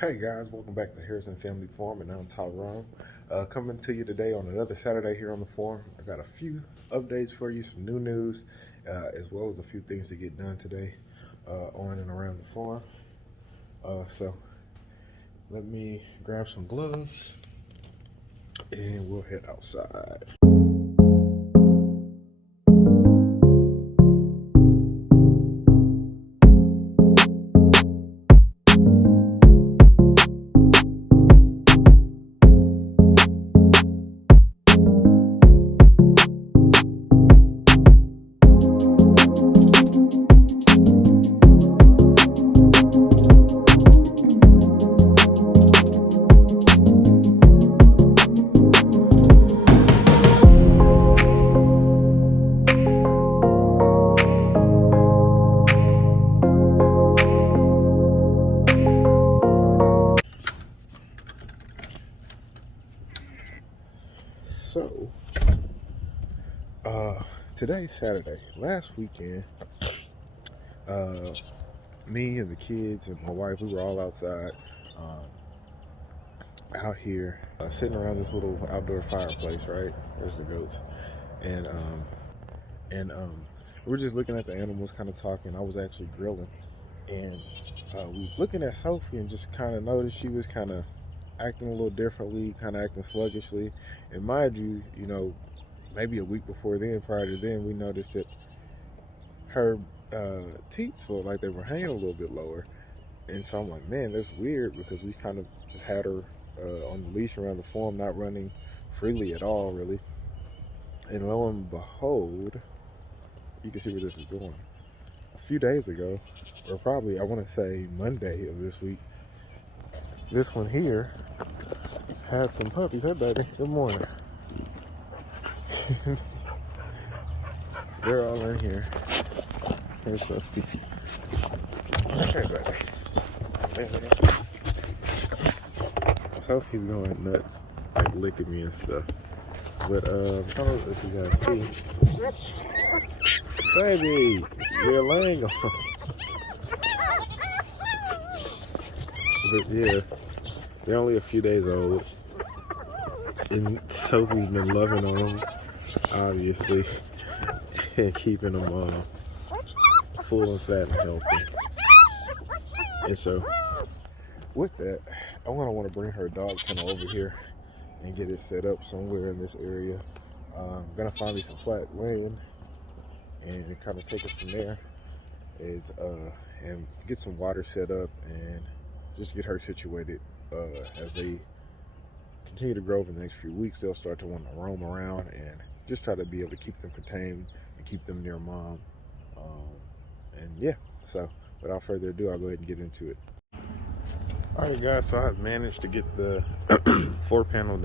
Hey guys, welcome back to Harrison Family Farm, and I'm Tyrone. Coming to you today on another Saturday here on the farm. I got a few updates for you, some new news, as well as a few things to get done today on and around the farm. So let me grab some gloves and we'll head outside. So, today's Saturday. Last weekend, uh, me and the kids and my wife, we were all outside, out here, sitting around this little outdoor fireplace. Right, there's the goats, and we're just looking at the animals, kind of talking. I was actually grilling, and we was looking at Sophie and just kind of noticed she was kind of acting a little differently, kind of acting sluggishly. And mind you, maybe a week before then, prior to then, we noticed that her teeth looked like they were hanging a little bit lower. And so I'm like, man, that's weird, because we kind of just had her on the leash around the farm, not running freely at all, really. And lo and behold, you can see where this is going. A few days ago, or probably I want to say Monday of this week, this one here had some puppies. Hey, baby. Good morning. They're all in here. Here's Sophie. Hey, baby. Sophie's going nuts, like licking me and stuff. But I don't know if you guys see. Baby, you're laying on. But yeah, they're only a few days old, and Sophie's been loving on them, obviously, and keeping them full and fat and healthy. And so, with that, I'm gonna want to bring her dog kennel over here and get it set up somewhere in this area. I'm gonna find me some flat land and kind of take it from there. And get some water set up and just get her situated. As they continue to grow over the next few weeks, they'll start to want to roam around, and just try to be able to keep them contained and keep them near mom. And yeah, so without further ado, I'll go ahead and get into it. Alright guys, so I've managed to get the 4 panel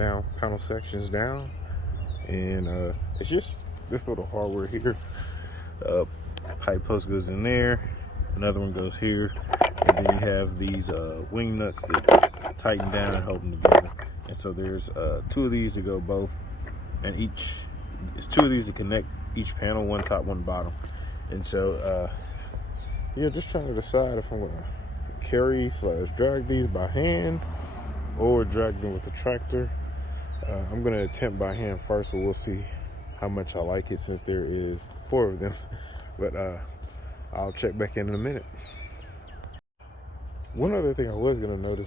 sections down, and it's just this little hardware here. Pipe post goes in there, another one goes here, and then you have these wing nuts that tighten down and hold them together. And so there's 2 of these to go both, and it's 2 of these to connect each panel, one top, one bottom. And so yeah, just trying to decide if I'm gonna carry/drag these by hand or drag them with the tractor. I'm gonna attempt by hand first, but we'll see how much I like it, since there is 4 of them. But I'll check back in a minute. One other thing I was gonna note,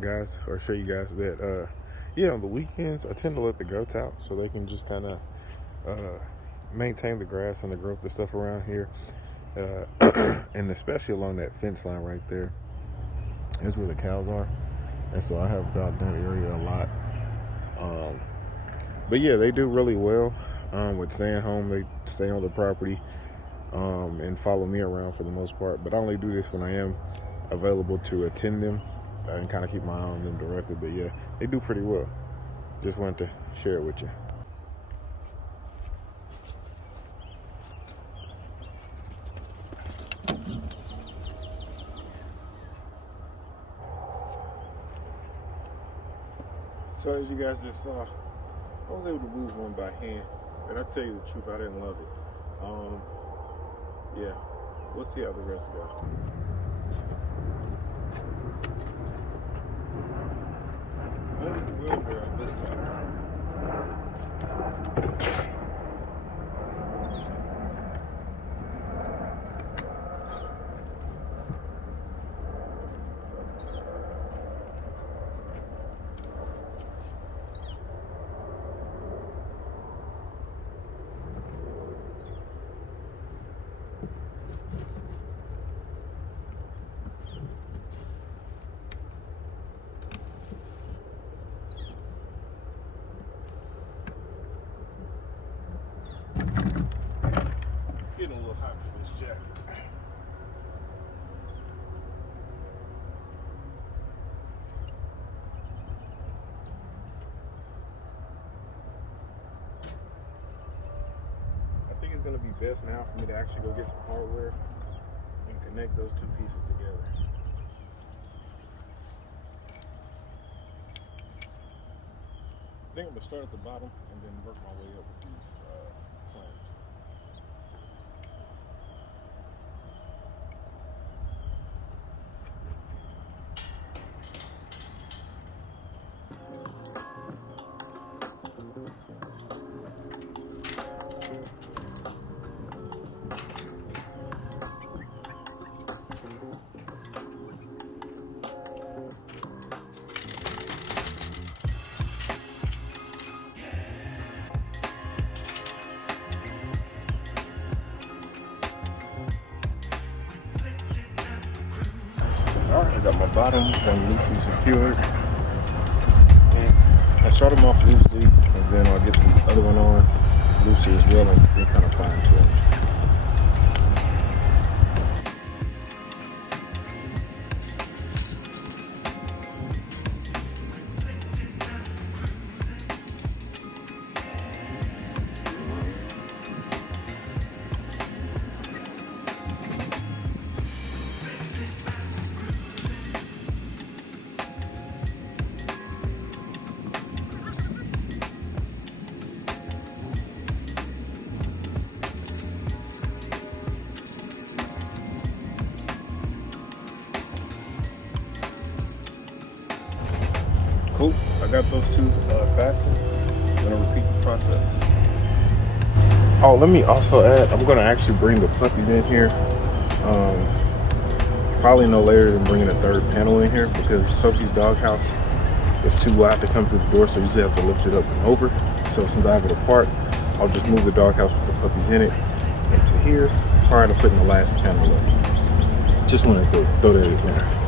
guys, or show you guys that yeah, on the weekends I tend to let the goats out so they can just kind of maintain the grass and the growth of stuff around here, and especially along that fence line right there. That's where the cows are, and so I have gone that area a lot. But yeah, they do really well with staying home. They stay on the property and follow me around for the most part. But I only do this when I am available to attend them and kind of keep my eye on them directly. But yeah, they do pretty well. Just wanted to share it with you. So as you guys just saw, I was able to move one by hand, and I tell you the truth, I didn't love it. Yeah, we'll see how the rest goes. jacket. I think it's gonna be best now for me to actually go get some hardware and connect those two pieces together. I think I'm gonna start at the bottom and then work my way up with these clamps. Alright, I got my bottom done loosely secured. And I start them off loosely, and then I'll get the other one on loosely as well, and then kind of fine tune. Cool, I got those two fastened. I'm gonna repeat the process. Oh, let me also add, I'm gonna actually bring the puppies in here. Probably no later than bringing a third panel in here, because Sophie's doghouse is too wide to come through the door, so you just have to lift it up and over. So since I have it apart, I'll just move the doghouse with the puppies in it into here prior to putting the last panel up. Just wanted to throw that in there.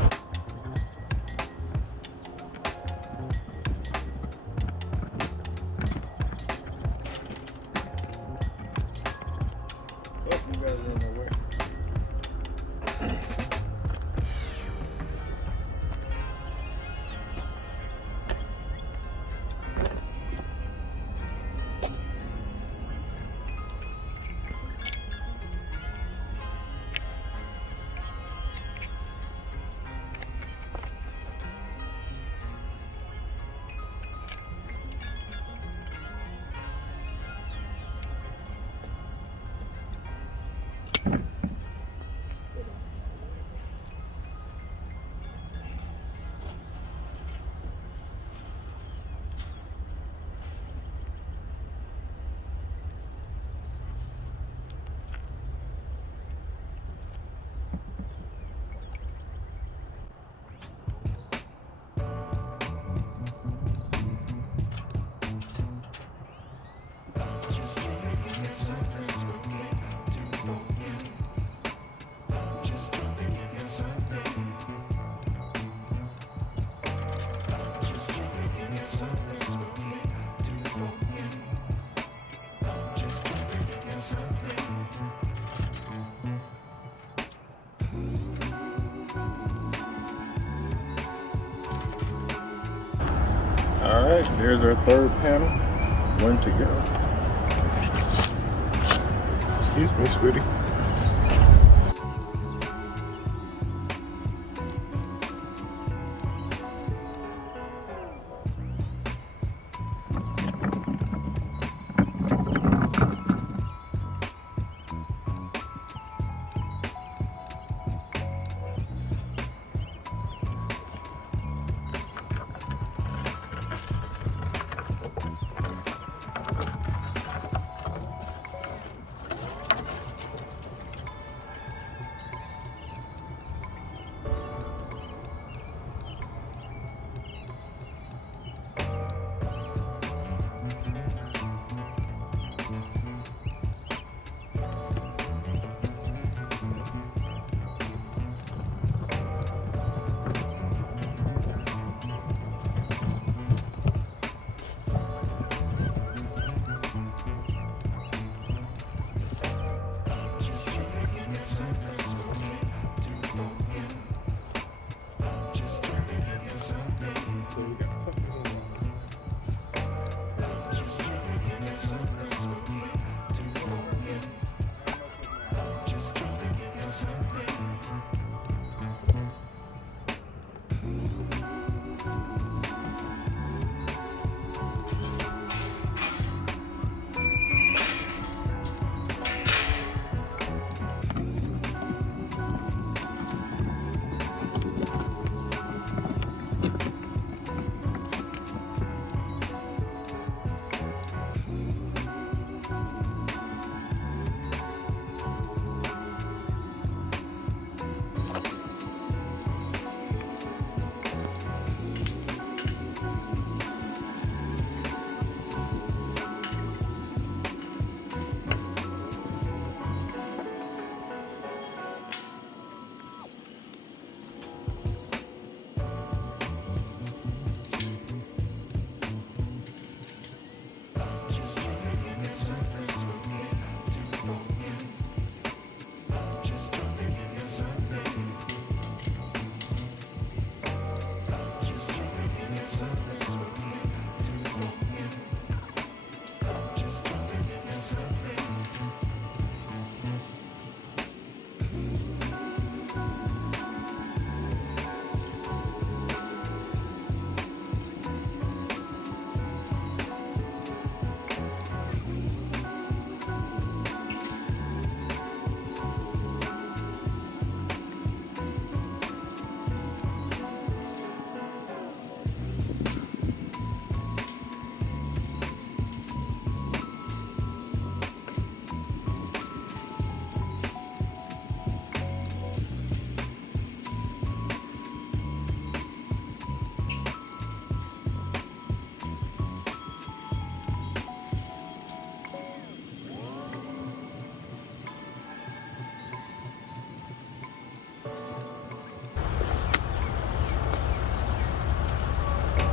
Alright, there's our third panel. One to go. Excuse me, sweetie. So we got puppies on the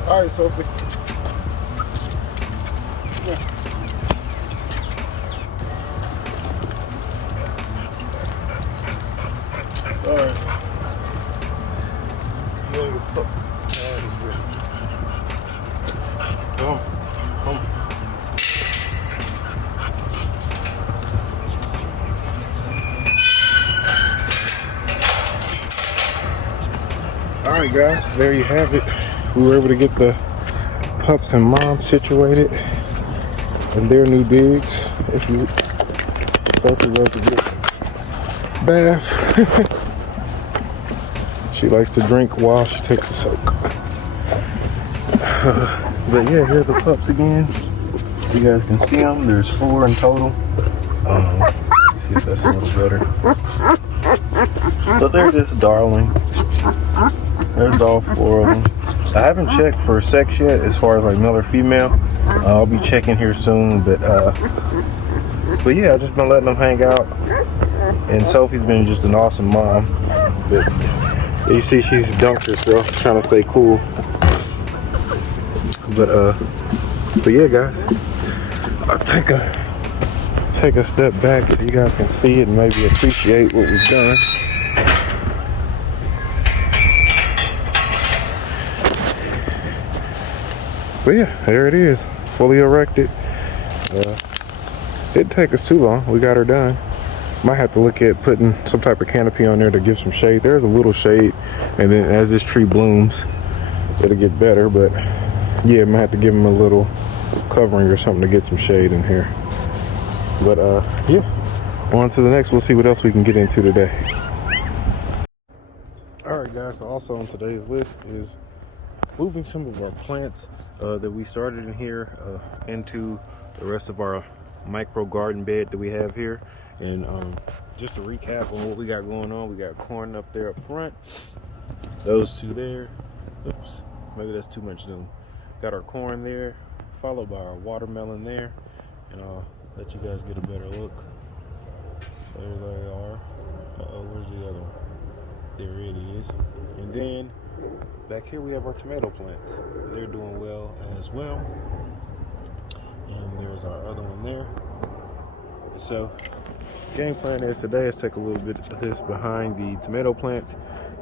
All right, Sophie. Yeah. All right. Come. All right, guys. There you have it. We were able to get the pups and mom situated in their new digs. If you Sophie loves a good bath. She likes to drink while she takes a soak. But yeah, here's the pups again. You guys can see them. There's 4 in total. You see if that's a little better. But they're just darling. There's all 4 of them. I haven't checked for sex yet as far as like male or female. I'll be checking here soon, but yeah, I've just been letting them hang out. And Sophie's been just an awesome mom. But you see she's dunked herself, trying to stay cool. But yeah, guys, I'll take a step back so you guys can see it and maybe appreciate what we've done. But yeah, there it is, fully erected. Didn't take us too long. We got her done. Might have to look at putting some type of canopy on there to give some shade. There's a little shade, and then as this tree blooms, it'll get better. But yeah, might have to give them a little covering or something to get some shade in here. But yeah, on to the next. We'll see what else we can get into today. All right, guys. So also on today's list is moving some of our plants that we started in here into the rest of our micro garden bed that we have here. And just to recap on what we got going on, we got corn up there up front, those 2 there. Oops, maybe that's too much zoom. Got our corn there, followed by our watermelon there, and I'll let you guys get a better look. There they are. Where's the other one? There it is. And then back here we have our tomato plant. They're doing well as well. And there's our other one there. So game plan is today is take a little bit of this behind the tomato plants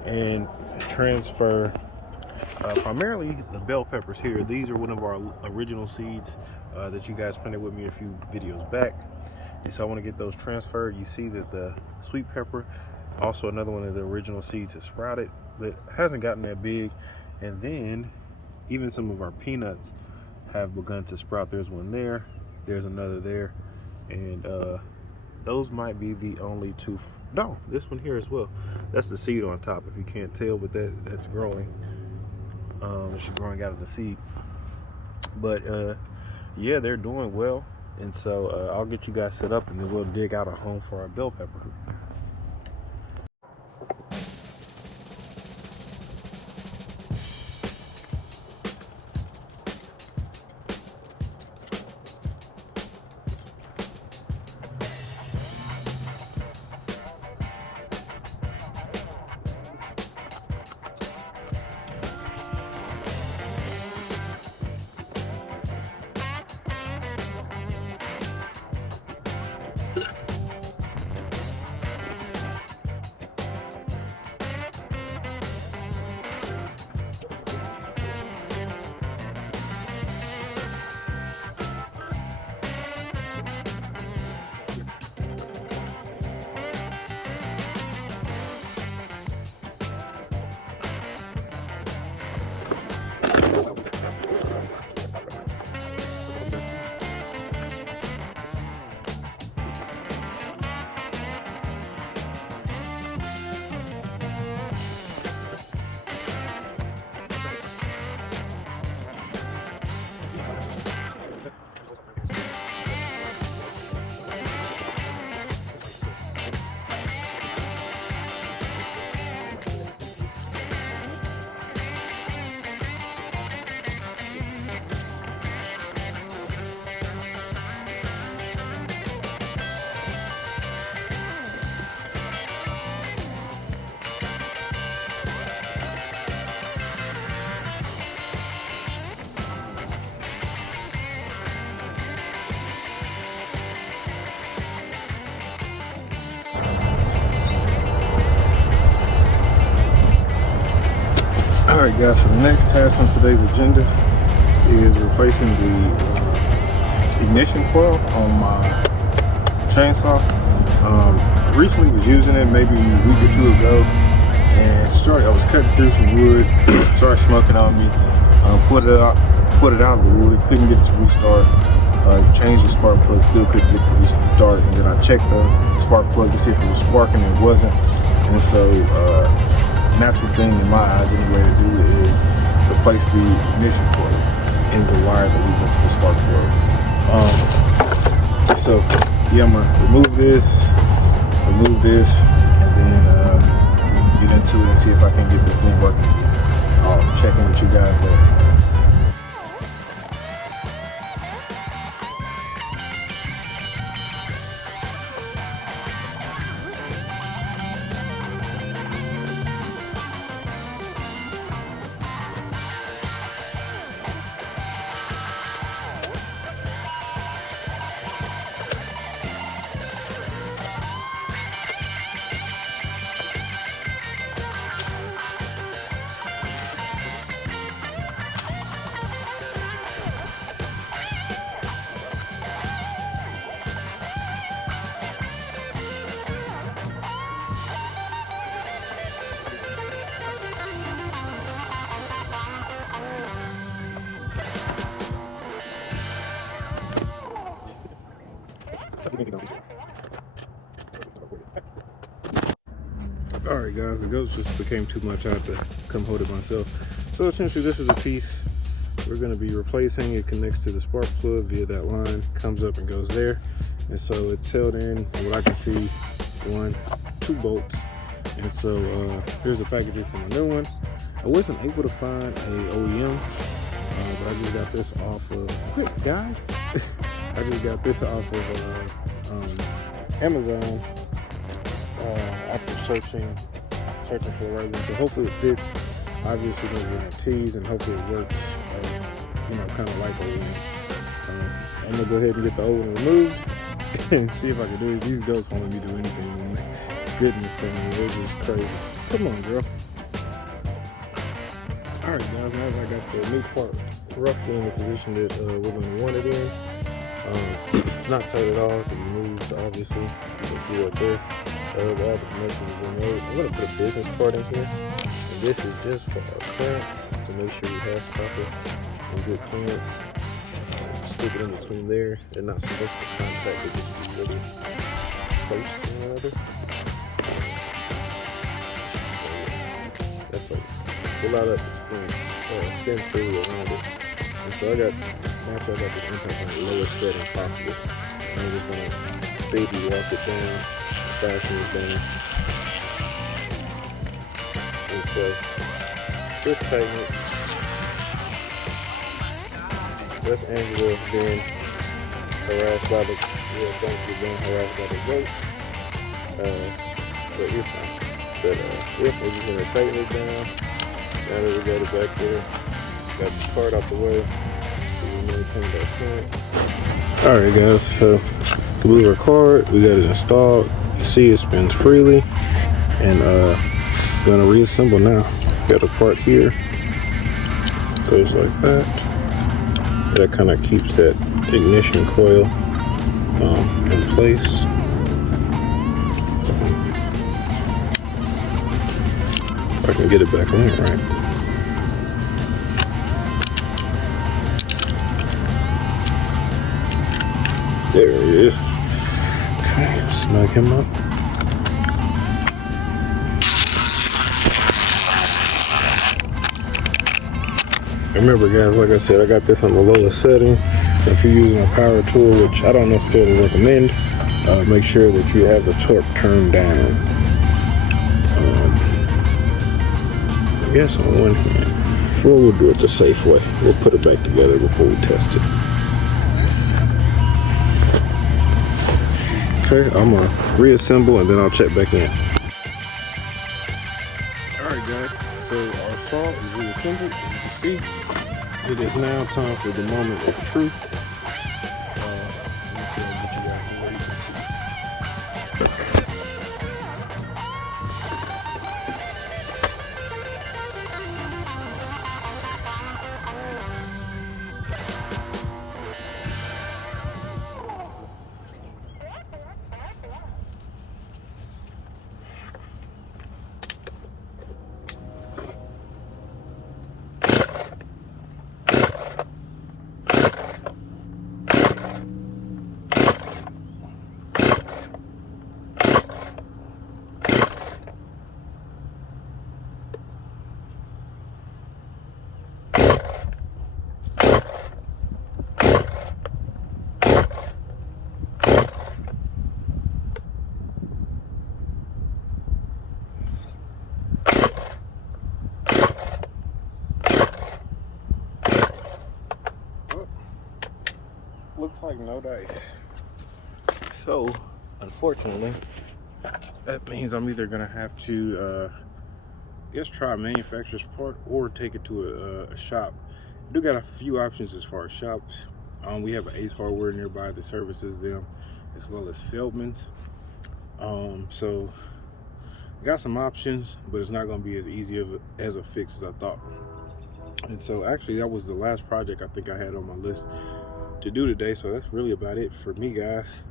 and transfer Primarily the bell peppers here. These are one of our original seeds that you guys planted with me a few videos back. And so I want to get those transferred. You see that the sweet pepper, also another one of the original seeds, has sprouted, but hasn't gotten that big. And then even some of our peanuts have begun to sprout. There's one there, there's another there, and those might be the only two. No, this one here as well. That's the seed on top, if you can't tell, but that's growing. It's growing out of the seed. But yeah, they're doing well, and so I'll get you guys set up, and then we'll dig out a home for our bell pepper. Alright guys, so the next task on today's agenda is replacing the ignition coil on my chainsaw. I recently was using it maybe a week or two ago, and I was cutting through some wood, started smoking on me, put it out of the wood, couldn't get it to restart, changed the spark plug, still couldn't get it to restart, and then I checked the spark plug to see if it was sparking, and it wasn't. And so natural thing in my eyes anyway to do is replace the ignition coil in the wire that leads up to the spark plug. So yeah, I'm gonna remove this, and then get into it and see if I can get this thing working. I'll check in with you guys later. Alright guys, the ghost just became too much. I had to come hold it myself. So essentially this is a piece we're going to be replacing. It connects to the spark plug via that line, comes up and goes there. And so it's held in, from what I can see, 2 bolts. And so here's the packaging for my new one. I wasn't able to find a OEM, but I just got this off of, quick guys, I just got this off of Amazon after searching for it right now. So hopefully it fits. Obviously no guarantees, and hopefully it works, kind of like OEM. I'm gonna go ahead and get the old one removed and see if I can do it. These ghosts won't let me do anything. Goodness, I mean, it's just crazy. Come on, girl. Alright guys, now that I got the new part roughly in the position that we're going to want it in. Not tight at all, so moves obviously. You can see right there. All the connections have been made. I'm going to put a business part in here. And this is just for our clearance to make sure we have proper and good clearance. Stick it in between there. They're not supposed to contact, they just be really close to one another. That's like pull out up the spin through around it. And so I got this impact on the lowest setting possible. And I'm just gonna baby walk it down, fasten it down. And so just tighten it. That's Angela being harassed by the harassed by the goat. But you're fine. But we're just gonna tighten it down. Now that we got it back there, got the part out the way, so we maintain that point. Alright guys, so to move our card, we got it installed. You see it spins freely, and we're gonna reassemble now. Got a part here, goes like that. That kind of keeps that ignition coil in place. If I can get it back on right. There he is. Okay, snug him up. Remember guys, like I said, I got this on the lowest setting. So if you're using a power tool, which I don't necessarily recommend, make sure that you have the torque turned down. Yes, on one hand. Well, we'll do it the safe way. We'll put it back together before we test it. Okay, I'm gonna reassemble and then I'll check back in. Alright guys, so our saw is reassembled, as you can see. It is now time for the moment of truth. Looks like no dice. So, unfortunately, that means I'm either gonna have to, try a manufacturer's part or take it to a shop. We do got a few options as far as shops. We have an Ace Hardware nearby that services them, as well as Feldman's. So, got some options, but it's not gonna be as easy as a fix as I thought. And so, actually, that was the last project I think I had on my list to do today, so that's really about it for me guys.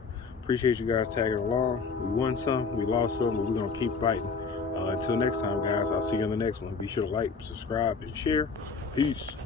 Appreciate you guys tagging along. We won some, we lost some, but we're gonna keep fighting. Until next time guys, I'll see you on the next one. Be sure to like, subscribe, and share. Peace.